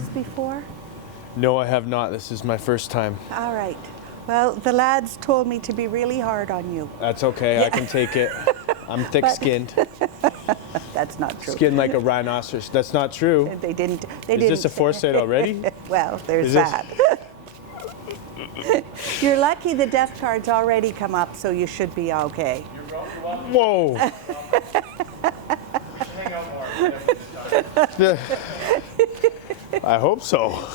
this before? No, I have not. This is my first time. All right. Well, the lads told me to be really hard on you. That's okay. Yeah. I can take it. I'm thick-skinned. That's not true. Skinned like a rhinoceros. That's not true. They didn't. Is this a foresight already? Well, there's Is that. You're lucky the death card's already come up, so you should be okay. Whoa. I hope so.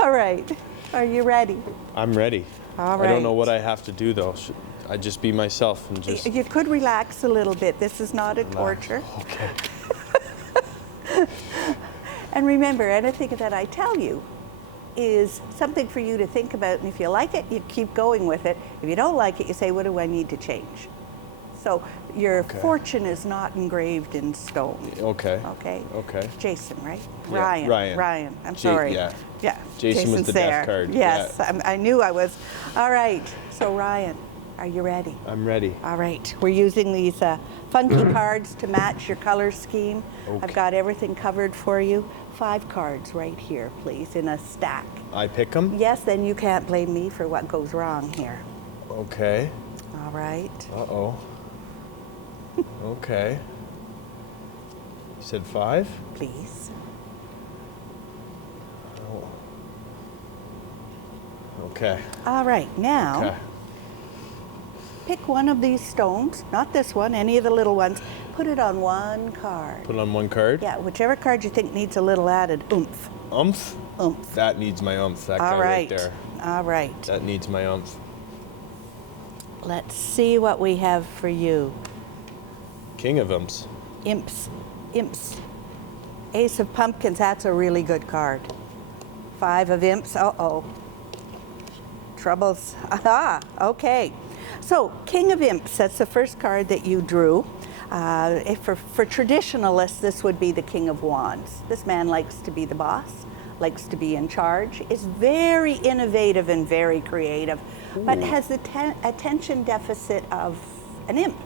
All right. Are you ready? I'm ready. All right. I don't know what I have to do though. Should I just be myself and just... You could relax a little bit. This is not a torture. Okay. And remember, anything that I tell you is something for you to think about, and if you like it, you keep going with it. If you don't like it, you say, what do I need to change? So your fortune is not engraved in stone. Okay. Okay? Okay. Jason, right? Yeah, Ryan. I'm sorry. Yeah. Yeah. Jason was the there. death card. Yes, Yeah. I knew I was. All right. So Ryan, are you ready? I'm ready. All right. We're using these funky cards to match your color scheme. Okay. I've got everything covered for you. 5 cards right here, please, in a stack. I pick them? Yes, then you can't blame me for what goes wrong here. Okay. All right. Uh-oh. Okay. You said 5? Please. Oh. Okay. All right. Now, Okay. pick one of these stones, not this one, any of the little ones. Put it on one card. Put it on one card? Yeah, whichever card you think needs a little added oomph. Oomph? Oomph. That needs my oomph. That guy All right right. there. All right. That needs my oomph. Let's see what we have for you. King of imps. Imps. Ace of pumpkins, that's a really good card. 5 of imps, uh-oh. Troubles, aha, okay. So, King of Imps, that's the first card that you drew. For traditionalists, this would be the King of Wands. This man likes to be the boss, likes to be in charge, is very innovative and very creative, but has the attention deficit of an imp.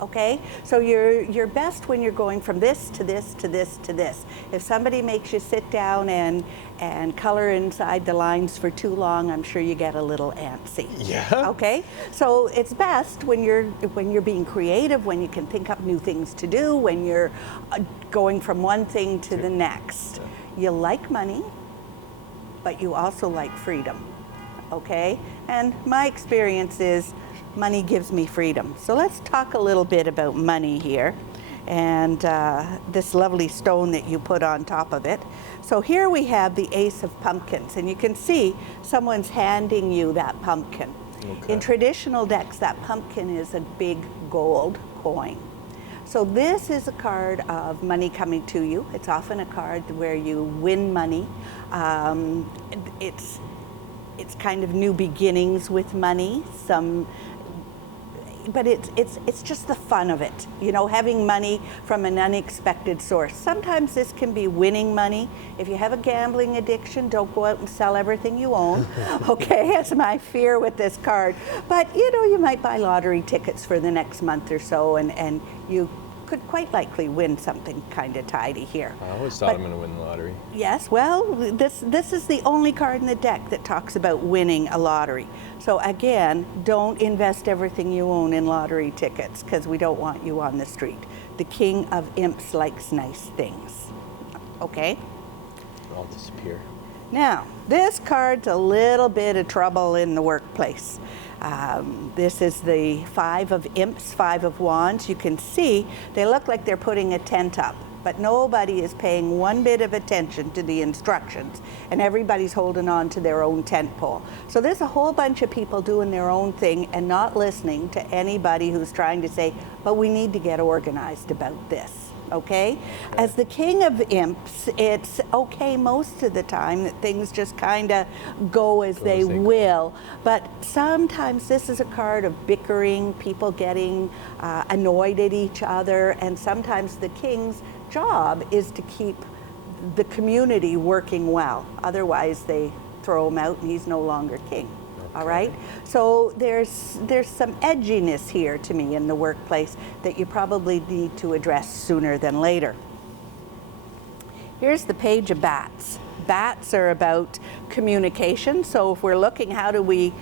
Okay, so you're best when you're going from this to this to this to this. If somebody makes you sit down and color inside the lines for too long, I'm sure you get a little antsy. Yeah. Okay, so it's best when you're being creative, when you can think up new things to do, when you're going from one thing to the next. You like money, but you also like freedom. Okay, and my experience is money gives me freedom. So let's talk a little bit about money here and this lovely stone that you put on top of it. So here we have the Ace of Pumpkins, and you can see someone's handing you that pumpkin. Okay. In traditional decks, that pumpkin is a big gold coin. So this is a card of money coming to you. It's often a card where you win money. It's kind of new beginnings with money. But it's just the fun of it, you know, having money from an unexpected source. Sometimes this can be winning money. If you have a gambling addiction, don't go out and sell everything you own. Okay, that's my fear with this card. But you know, you might buy lottery tickets for the next month or so, and you could quite likely win something kind of tidy here. I always thought I'm going to win the lottery. Yes, well, this is the only card in the deck that talks about winning a lottery. So again, don't invest everything you own in lottery tickets, because we don't want you on the street. The King of Imps likes nice things. Okay? I'll disappear. Now, this card's a little bit of trouble in the workplace. This is the 5 of Imps, 5 of Wands. You can see they look like they're putting a tent up, but nobody is paying one bit of attention to the instructions, and everybody's holding on to their own tent pole. So there's a whole bunch of people doing their own thing and not listening to anybody who's trying to say, but we need to get organized about this. Okay? As the King of Imps, it's okay most of the time that things just kind of go as they will, but sometimes this is a card of bickering, people getting annoyed at each other, and sometimes the King's job is to keep the community working well. Otherwise, they throw him out and he's no longer king. Okay. All right? So there's some edginess here to me in the workplace that you probably need to address sooner than later. Here's the page of bats. Bats are about communication. So if we're looking, how do we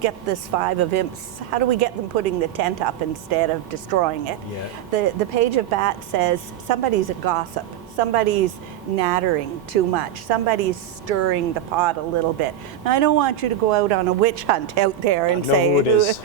get this 5 of imps? How do we get them putting the tent up instead of destroying it? Yeah. The page of bats says somebody's a gossip. Somebody's nattering too much. Somebody's stirring the pot a little bit. Now, I don't want you to go out on a witch hunt out there and say who's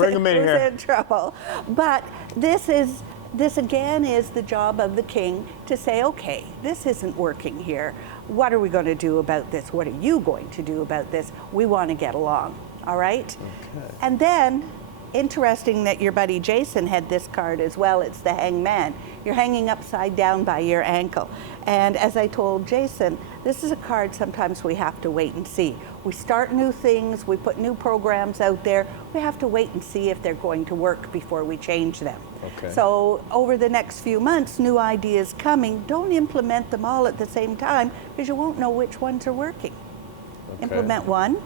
in trouble. But this again is the job of the king to say, okay, this isn't working here. What are we going to do about this? What are you going to do about this? We want to get along, all right? Okay. And then, interesting that your buddy Jason had this card as well. It's the hangman. You're hanging upside down by your ankle. And as I told Jason, this is a card sometimes we have to wait and see. We start new things, we put new programs out there. We have to wait and see if they're going to work before we change them. Okay. So over the next few months, new ideas coming. Don't implement them all at the same time because you won't know which ones are working. Okay. Implement one,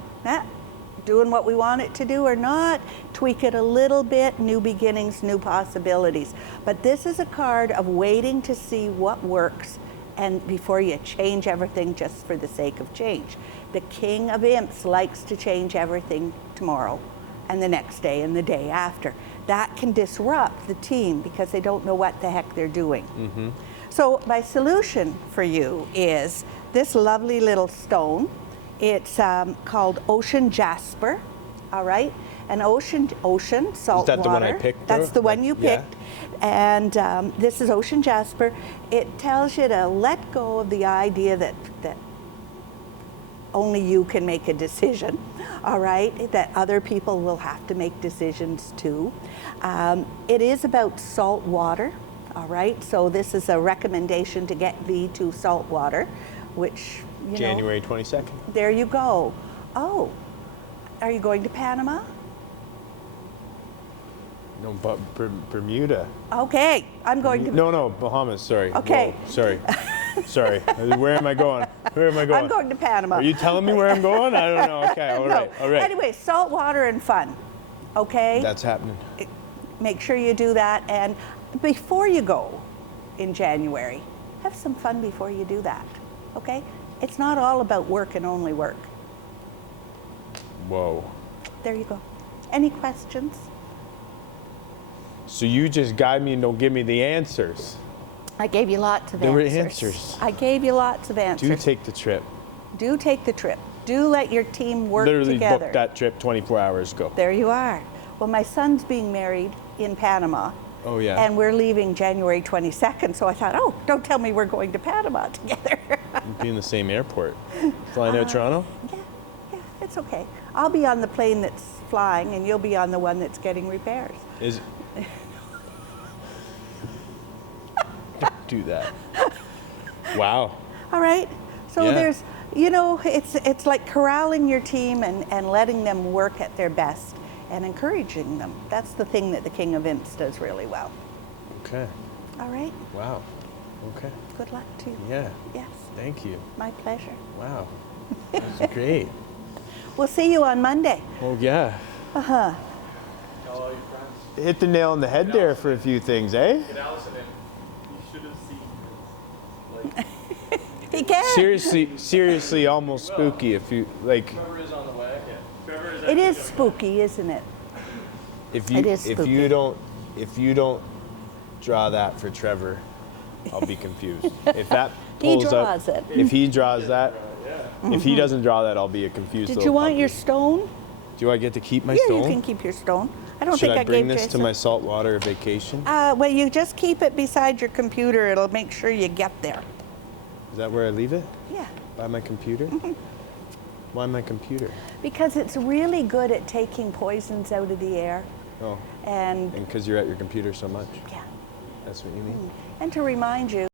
doing what we want it to do or not, tweak it a little bit, new beginnings, new possibilities. But this is a card of waiting to see what works and before you change everything just for the sake of change. The king of imps likes to change everything tomorrow and the next day and the day after. That can disrupt the team because they don't know what the heck they're doing. Mm-hmm. So my solution for you is this lovely little stone. It's called ocean jasper, all right? And ocean, salt water. Is that the one I picked? That's the one you Yeah. picked. And this is ocean jasper. It tells you to let go of the idea that only you can make a decision, all right? That other people will have to make decisions too. It is about salt water, all right? So this is a recommendation to get thee to salt water, which, you January know, 22nd. there you go. Oh, are you going to Panama? No, but Bermuda. Okay, I'm going to. No, Bahamas. Sorry. Okay. Whoa, sorry. Sorry. Where am I going? Where am I going? I'm going to Panama. Are you telling me where I'm going? I don't know. Okay. All right. No. All right. Anyway, salt water and fun. Okay. That's happening. Make sure you do that, and before you go in January, have some fun before you do that. Okay. It's not all about work and only work. Whoa. There you go. Any questions? So you just guide me and don't give me the answers. I gave you lots of There were answers. answers. I gave you lots of answers. Do take the trip. Do take the trip. Do let your team work Literally together. booked that trip 24 hours ago. There you are. Well, my son's being married in Panama. Oh, yeah. And we're leaving January 22nd, so I thought, oh, don't tell me we're going to Panama together. We'll be in the same airport. Flying out Toronto? Yeah, it's okay. I'll be on the plane that's flying, and you'll be on the one that's getting repairs. Don't do that. Wow. All right. So Yeah. there's, you know, it's like corralling your team and letting them work at their best and encouraging them. That's the thing that the King of Imps does really well. Okay. All right. Wow. Okay. Good luck to you. Yeah. Yes. Thank you. My pleasure. Wow. That was great. We'll see you on Monday. Oh, yeah. Uh-huh. Tell all your friends. Hit the nail on the head there for a few things, eh? Get Allison in. You should have seen. Like, He can. Seriously, almost spooky if you, like, Trevor is on the way. Yeah. Trevor is It is spooky, isn't it? if It is you don't draw that for Trevor, I'll be confused. If that He pulls draws up, it. if he draws that, if he doesn't draw that, I'll be a confused Did little you want puppy. your stone? Do I get to keep my Yeah, stone? you can keep your stone. I don't Should think I I bring gave this Jason. to my saltwater vacation? Well, you just keep it beside your computer. It'll make sure you get there. Is that where I leave it? Yeah. By my computer? Why my computer? Because it's really good at taking poisons out of the air. Oh, And and because you're at your computer so much? yeah. That's what you mean? And to remind you,